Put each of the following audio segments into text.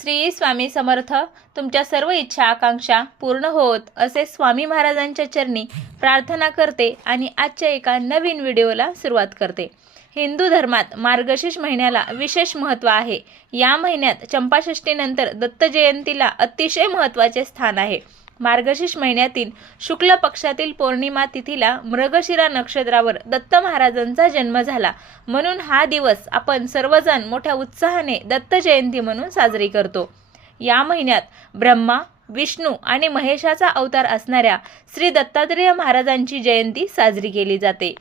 श्री स्वामी समर्थ. तुमच्या सर्व इच्छा आकांक्षा पूर्ण होत असे स्वामी महाराजांच्या चरणी प्रार्थना करते आणि आजच्या एका नवीन व्हिडिओला सुरुवात करते. हिंदू धर्मात मार्गशीर्ष महिन्याला विशेष महत्त्व आहे. या महिन्यात चंपाषष्ठीनंतर दत्त जयंतीला अतिशय महत्त्वाचे स्थान आहे. मार्गशीर्ष महिन्यातील शुक्ल पक्षातील पौर्णिमा तिथीला मृगशिरा नक्षत्रावर दत्त महाराजांचा जन्म झाला. म्हणून हा दिवस आपण सर्वजण मोठ्या उत्साहाने दत्त जयंती म्हणून साजरी करतो. या महिन्यात ब्रह्मा, विष्णू आणि महेशाचा अवतार असणाऱ्या श्री दत्तात्रेय महाराजांची जयंती साजरी केली जाते.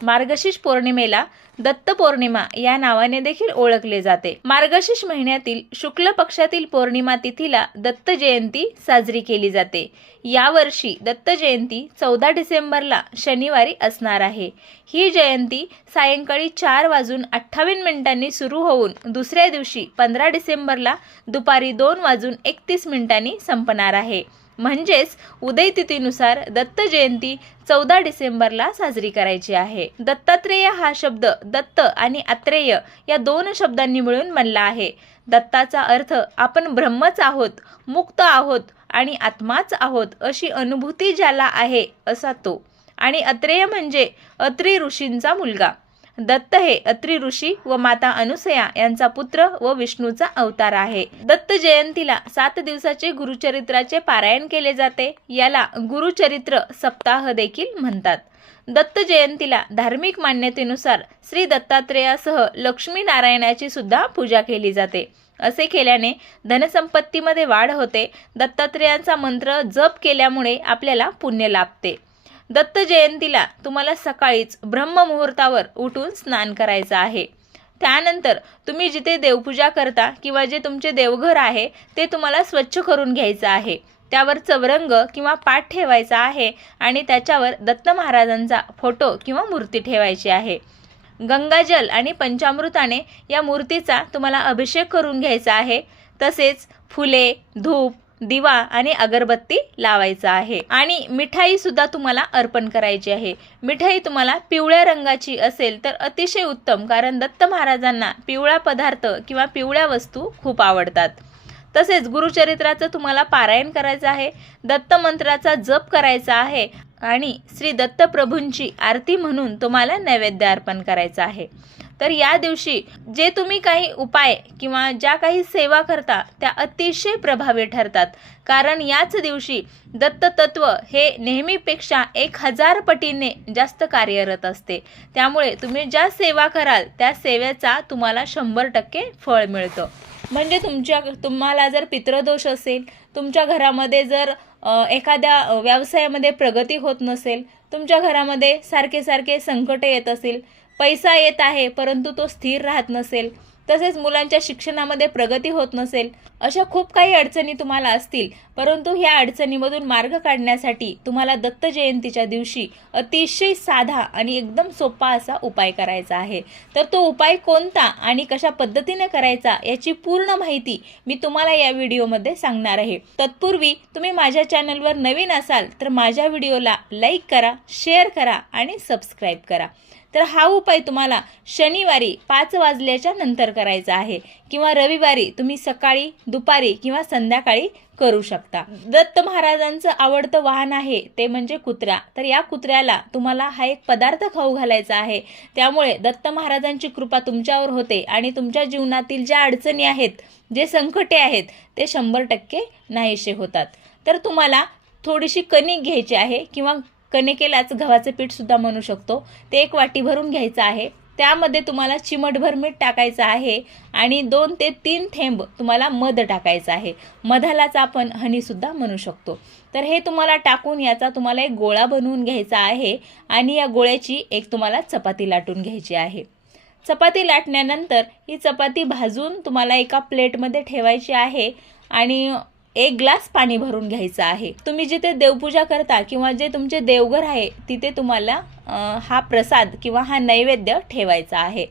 मार्गशीर्ष पौर्णिमेला दत्त पौर्णिमा या नावाने देखील ओळखले जाते. मार्गशीर्ष महिन्यातील शुक्ल पक्षातील पौर्णिमा तिथीला दत्त जयंती साजरी केली जाते. यावर्षी दत्त जयंती 14 डिसेंबरला शनिवारी असणार आहे. ही जयंती सायंकाळी 4:28 सुरू होऊन दुसऱ्या दिवशी 15 डिसेंबरला दुपारी 2:31 संपणार आहे. म्हणजेच उदय तिथीनुसार दत्त जयंती 14 डिसेंबरला साजरी करायची आहे. दत्तात्रेय हा शब्द दत्त आणि आत्रेय या दोन शब्दांनी मिळून बनला आहे. दत्ताचा अर्थ आपण ब्रह्मच आहोत, मुक्त आहोत आणि आत्माच आहोत अशी अनुभूती ज्याला आहे असा तो. आणि आत्रेय म्हणजे अत्री ऋषींचा मुलगा. दत्त हे अत्री ऋषी व माता अनुसया यांचा पुत्र व विष्णूचा अवतार आहे. दत्त जयंतीला 7 दिवसाचे गुरुचरित्राचे पारायण केले जाते. याला गुरुचरित्र सप्ताह देखील म्हणतात. दत्त जयंतीला धार्मिक मान्यतेनुसार श्री दत्तात्रेयासह लक्ष्मी नारायणाची सुद्धा पूजा केली जाते. असे केल्याने धनसंपत्तीमध्ये वाढ होते. दत्तात्रेयांचा मंत्र जप केल्यामुळे आपल्याला पुण्य लाभते. दत्त जयंतीला तुम्हाला सकाळीच ब्रह्ममुहूर्तावर उठून स्नान करायचं आहे. त्यानंतर तुम्ही जिथे देवपूजा करता किंवा जे तुमचे देवघर आहे ते तुम्हाला स्वच्छ करून घ्यायचं आहे. त्यावर चवरंग किंवा पाट ठेवायचा आहे आणि त्याच्यावर दत्त महाराजांचा फोटो किंवा मूर्ती ठेवायची आहे. गंगाजल आणि पंचामृताने या मूर्तीचा तुम्हाला अभिषेक करून घ्यायचा आहे. तसेच फुले, धूप, दिवा आणि अगरबत्ती लावायचा आहे. आणि मिठाई सुद्धा तुम्हाला अर्पण करायची आहे. मिठाई तुम्हाला पिवळ्या रंगाची असेल तर अतिशय उत्तम, कारण दत्त महाराजांना पिवळा पदार्थ किंवा पिवळ्या वस्तू खूप आवडतात. तसेच गुरुचरित्राचं तुम्हाला पारायण करायचं आहे. दत्त मंत्राचा जप करायचा आहे आणि श्री दत्त प्रभूंची आरती म्हणून तुम्हाला नैवेद्य अर्पण करायचा आहे. तर या दिवशी जे तुम्ही काही उपाय किंवा ज्या काही सेवा करता त्या अतिशय प्रभावी ठरतात. कारण याच दिवशी दत्त तत्व हे नेहमीपेक्षा 1000 पटीने जास्त कार्यरत असते. त्यामुळे तुम्ही ज्या सेवा कराल त्या सेवेचा तुम्हाला 100% फळ मिळतं. म्हणजे तुम्हाला जर पितृदोष असेल, तुमच्या घरामध्ये जर एखाद्या व्यवसायामध्ये प्रगती होत नसेल, तुमच्या घरामध्ये सारखे संकटे येत असेल, पैसा येत आहे परंतु तो स्थिर राहत नसेल, तसेच मुलांच्या शिक्षणामध्ये प्रगती होत नसेल, अशा खूप काही अडचणी तुम्हाला असतील, परंतु ह्या अडचणीमधून मार्ग काढण्यासाठी तुम्हाला दत्त जयंतीच्या दिवशी अतिशय साधा आणि एकदम सोपा असा उपाय करायचा आहे. तर तो उपाय कोणता आणि कशा पद्धतीने करायचा याची पूर्ण माहिती मी तुम्हाला या व्हिडिओमध्ये सांगणार आहे. तत्पूर्वी तुम्ही माझ्या चॅनलवर नवीन असाल तर माझ्या व्हिडिओला लाईक करा, शेअर करा आणि सबस्क्राईब करा. तर हा उपाय तुम्हाला शनिवारी 5 वाजल्याच्या नंतर करायचा आहे किंवा रविवारी तुम्ही सकाळी, दुपारी किंवा संध्याकाळी करू शकता. दत्त महाराजांचं आवडतं वाहन आहे ते म्हणजे कुत्रा. तर या कुत्र्याला तुम्हाला हा एक पदार्थ खाऊ घालायचा आहे. त्यामुळे दत्त महाराजांची कृपा तुमच्यावर होते आणि तुमच्या जीवनातील ज्या अडचणी आहेत, जे संकटे आहेत ते 100% नाहीसे होतात. तर तुम्हाला थोडीशी कणिक घ्यायची आहे किंवा कणिकेलाच गव्हाचं पीठ सुद्धा म्हणू शकतो. ते 1 वाटी भरून घ्यायचं आहे. त्यामध्ये तुम्हाला चिमटभर मीठ टाकायचं आहे आणि 2 ते 3 थेंब तुम्हाला मध टाकायचं आहे. मधालाच आपण हनी सुद्धा म्हणू शकतो. तर हे तुम्हाला टाकून याचा तुम्हाला एक गोळा बनवून घ्यायचा आहे आणि या गोळ्याची एक तुम्हाला चपाती लाटून घ्यायची आहे. चपाती लाटल्यानंतर ही चपाती भाजून तुम्हाला एका प्लेटमध्ये ठेवायची आहे आणि 1 ग्लास पाणी भरून घ्यायचं आहे. तुम्ही जिथे देवपूजा करता किंवा जे तुमचे देवघर आहे तिथे तुम्हाला हा प्रसाद किंवा हा नैवेद्य ठेवायचा आहे.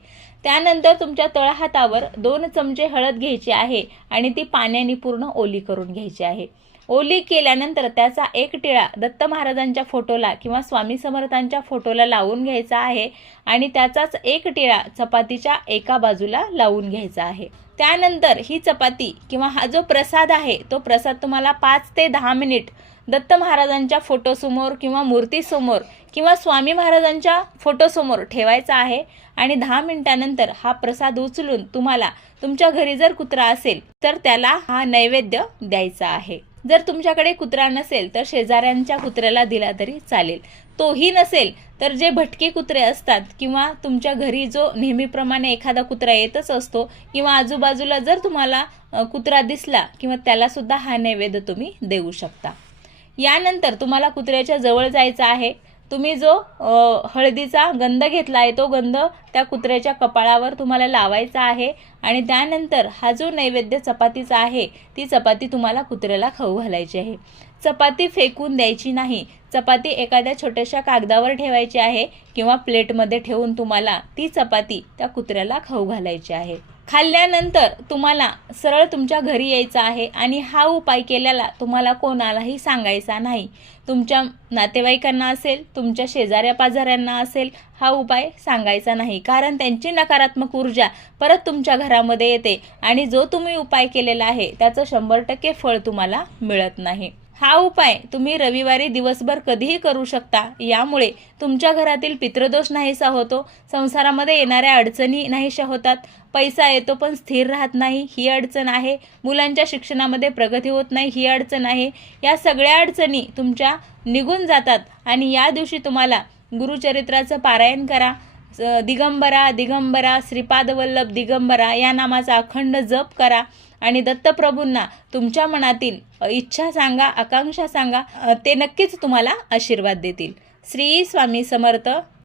त्यानंतर तुमच्या तळहातावर 2 चमचे हळद घ्यायची आहे आणि ती पाण्याने पूर्ण ओली करून घ्यायची आहे. ओली केल्यानंतर त्याचा 1 टिळा दत्त महाराजांच्या फोटोला किंवा स्वामी समर्थांच्या फोटोला लावून घ्यायचा आहे आणि त्याचाच 1 टिळा चपातीच्या एका बाजूला लावून घ्यायचा आहे. त्यानंतर ही चपाती किंवा हा जो प्रसाद आहे तो प्रसाद तुम्हाला 5 ते 10 मिनिट दत्त महाराजांच्या फोटोसमोर किंवा मूर्तीसमोर किंवा स्वामी महाराजांच्या फोटोसमोर ठेवायचा आहे आणि 10 मिनिटानंतर हा प्रसाद उचलून तुम्हाला तुमच्या घरी जर कुत्रा असेल तर त्याला हा नैवेद्य द्यायचा आहे. जर तुमच्याकडे कुत्रा नसेल तर शेजाऱ्यांच्या कुत्र्याला दिला तरी चालेल. तोही नसेल तर जे भटके कुत्रे असतात किंवा तुमच्या घरी जो नेहमीप्रमाणे एखादा कुत्रा येतच असतो किंवा आजूबाजूला जर तुम्हाला कुत्रा दिसला किंवा त्याला सुद्धा हा नैवेद्य तुम्ही देऊ शकता. यानंतर तुम्हाला कुत्र्याच्या जवळ जायचं आहे. तुम्ही जो हळदीचा गंध घेतला आहे तो गंध त्या कुत्र्याच्या कपाळावर तुम्हाला लावायचा आहे आणि त्यानंतर हा जो नैवेद्य चपातीचा आहे ती चपाती तुम्हाला कुत्र्याला खाऊ घालायची आहे. चपाती फेकून द्यायची नाही. चपाती एखाद्या छोट्याशा कागदावर ठेवायची आहे किंवा प्लेटमध्ये ठेवून तुम्हाला ती चपाती त्या कुत्र्याला खाऊ घालायची आहे. खाल्ल्यानंतर तुम्हाला सरळ तुमच्या घरी यायचं आहे आणि हा उपाय केलेला तुम्हाला कोणालाही सांगायचा नाही. तुमच्या नातेवाईकांना असेल, तुमच्या शेजाऱ्या पाजाऱ्यांना असेल, हा उपाय सांगायचा नाही, कारण त्यांची नकारात्मक ऊर्जा परत तुमच्या घरामध्ये येते आणि जो तुम्ही उपाय केलेला आहे त्याचं 100% फळ तुम्हाला मिळत नाही. हा उपाय तुम्ही रविवारी दिवसभर कधीही करू शकता. यामुळे तुमच्या घरातील पितृदोष नाहीसा होतो, संसारामध्ये येणाऱ्या अडचणी नाहीशा होतात, पैसा येतो पण स्थिर राहत नाही ही अडचण आहे, मुलांच्या शिक्षणामध्ये प्रगती होत नाही ही अडचण आहे. या सगळ्या अडचणी तुमच्या निघून जातात आणि या दिवशी तुम्हाला गुरुचरित्राचं पारायण करा. दिगंबरा दिगंबरा श्रीपादवल्लभ दिगंबरा या नामाचा अखंड जप करा आणि दत्तप्रभूंना तुमच्या मनातील इच्छा सांगा, आकांक्षा सांगा. ते नक्कीच तुम्हाला आशीर्वाद देतील. श्री स्वामी समर्थ.